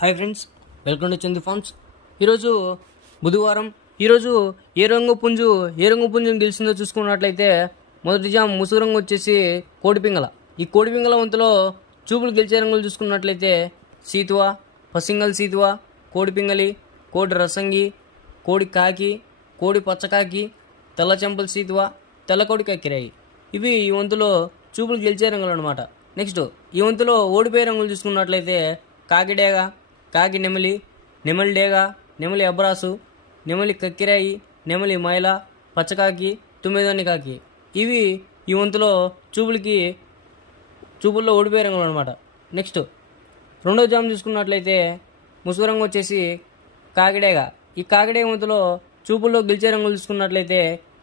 Hi friends, welcome to Chandu farms. ఈరోజు బుధవారం. ఈరోజు ఏ రంగు పుంజుని గెలిచిందో చూసుకున్నట్లయితే మొదటి జామ్ ముసుగు రంగు వచ్చేసి కోడిపింగళ. ఈ కోడిపింగళ వంతులో చూపులు గెలిచే రంగులు చూసుకున్నట్లయితే సీతువ, పసింగల్ సీతువ, కోడిపింగలి, కోడి రసంగి, కోడి కాకి, కోడి పచ్చకాకి, తెల్ల చెంపల సీతువ, తెల్ల కోడి కక్కిరాయి. ఇవి ఈ వంతులో చూపులు గెలిచే రంగులు అనమాట. నెక్స్ట్ ఈ వంతులో ఓడిపోయే రంగులు చూసుకున్నట్లయితే కాకిడేగ, కాకి నెమలి, నెమలి డేగ, నెమలి అబ్రాసు, నెమలి కక్కిరాయి, నెమలి మైల, పచ్చకాకి, తుమ్మెదొన్ని కాకి. ఇవి ఈ వంతులో చూపుల్లో ఓడిపోయే రంగులు అనమాట. నెక్స్ట్ రెండో జామ్ చూసుకున్నట్లయితే ముసుగు రంగు వచ్చేసి కాకిడేగ. ఈ కాకిడేగ వంతులో చూపుల్లో గెలిచే రంగులు చూసుకున్నట్లయితే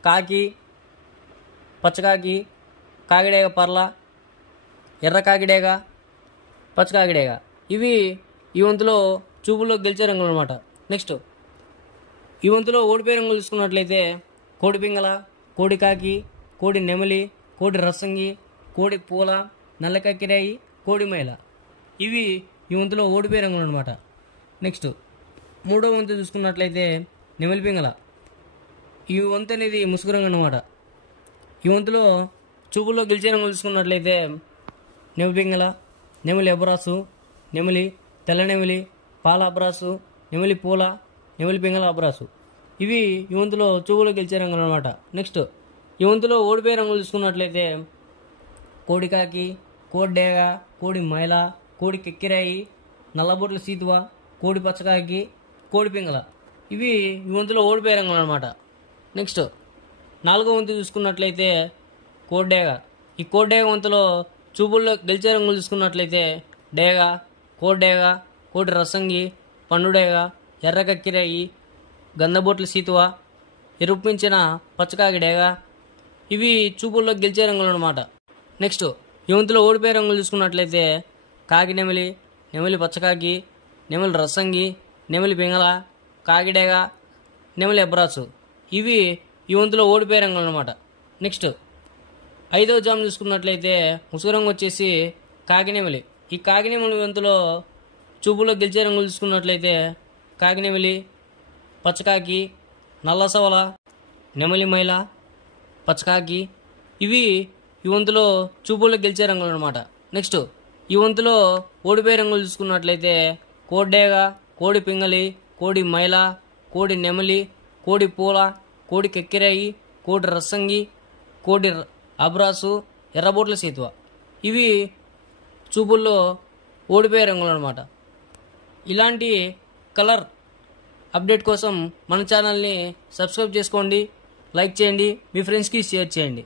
కాకి, పచ్చకాకి, కాకిడేగ పర్ల, ఎర్ర కాకిడేగ, పచ్చకాకిడేగ. ఇవి ఈ వంతులో చూపుల్లో గెలిచే రంగులు అనమాట. నెక్స్ట్ ఈ వంతులో ఓడిపోయే రంగులు చూసుకున్నట్లయితే కోడి పింగళ, కోడి కాకి, కోడి నెమలి, కోడి రసంగి, కోడి పూల, నల్ల కక్కిరాయి, కోడి మైల. ఇవి ఈ వంతులో ఓడిపోయే రంగులు అనమాట. నెక్స్ట్ మూడో వంతు చూసుకున్నట్లయితే నెమలి పింగళ. ఈ వంతు అనేది ముసుగు రంగు అనమాట. ఈ వంతులో చూపుల్లో గెలిచే రంగులు చూసుకున్నట్లయితే నెమలి పింగళ, నెమలి అబ్రాసు, నెమలి, తెల్ల నెమలి, పాల అబ్రాసు, నెమలి పూల, నెమలి పింగళ అబ్రాసు. ఇవి ఈ వంతులో చూపులో గెలిచే రంగులు అనమాట. నెక్స్ట్ ఈ వంతులో ఓడిపోయే రంగులు చూసుకున్నట్లయితే కోడి కాకి, కోడి డేగ, కోడి మైల, కోడి కెక్కిరాయి, నల్లబొట్ల సీతువ, కోడి పచ్చకాకి, కోడి పింగళ. ఇవి ఈ వంతులో ఓడిపోయే రంగులు అనమాట. నెక్స్ట్ నాలుగో వంతు చూసుకున్నట్లయితే కోడి డేగ. ఈ కోడి డేగ వంతులో చూపుల్లో గెలిచే రంగులు చూసుకున్నట్లయితే డేగ, కోడి డేగ, కోడి రసంగి, పండు డేగ, ఎర్ర కక్కిరాయి, గంధబొట్ల సీతువ, ఎరుపించిన పచ్చకాకి డేగ. ఇవి చూపుల్లో గెలిచే రంగులు అనమాట. నెక్స్ట్ ఈ వంతులో ఓడిపోయే రంగులు చూసుకున్నట్లయితే కాకి నెమలి, నెమలి పచ్చకాకి, నెమలి రసంగి, నెమలి పింగళ, కాకిడేగ, నెమలి అబ్రాసు. ఇవి ఈ వంతులో ఓడిపోయే రంగులు అనమాట. నెక్స్ట్ ఐదో జామ్ చూసుకున్నట్లయితే ముసుగు రంగు వచ్చేసి కాకినెమలి. ఈ కాకినెమలి వంతులో చూపులో గెలిచే రంగులు చూసుకున్నట్లయితే కాకినెమలి, పచ్చకాకి, నల్ల సవల, నెమలి మైల, పచ్చకాకి. ఇవి ఈ వంతులో చూపుల్లో గెలిచే రంగులు అనమాట. నెక్స్ట్ ఈ వంతులో ఓడిపోయే రంగులు చూసుకున్నట్లయితే కోడి డేగ, కోడి పింగలి, కోడి మైల, కోడి నెమలి, కోడి పూల, కోడి కెక్కిరాయి, కోడి రసంగి, కోడి అబ్రాసు, ఎర్రబొట్ల సీతువ. ఇవి చూపుల్లో ఓడిపోయే రంగులు అనమాట. ఇలాంటి కలర్ అప్డేట్ కోసం మన ఛానల్ని సబ్స్క్రైబ్ చేసుకోండి, లైక్ చేయండి, మీ ఫ్రెండ్స్కి షేర్ చేయండి.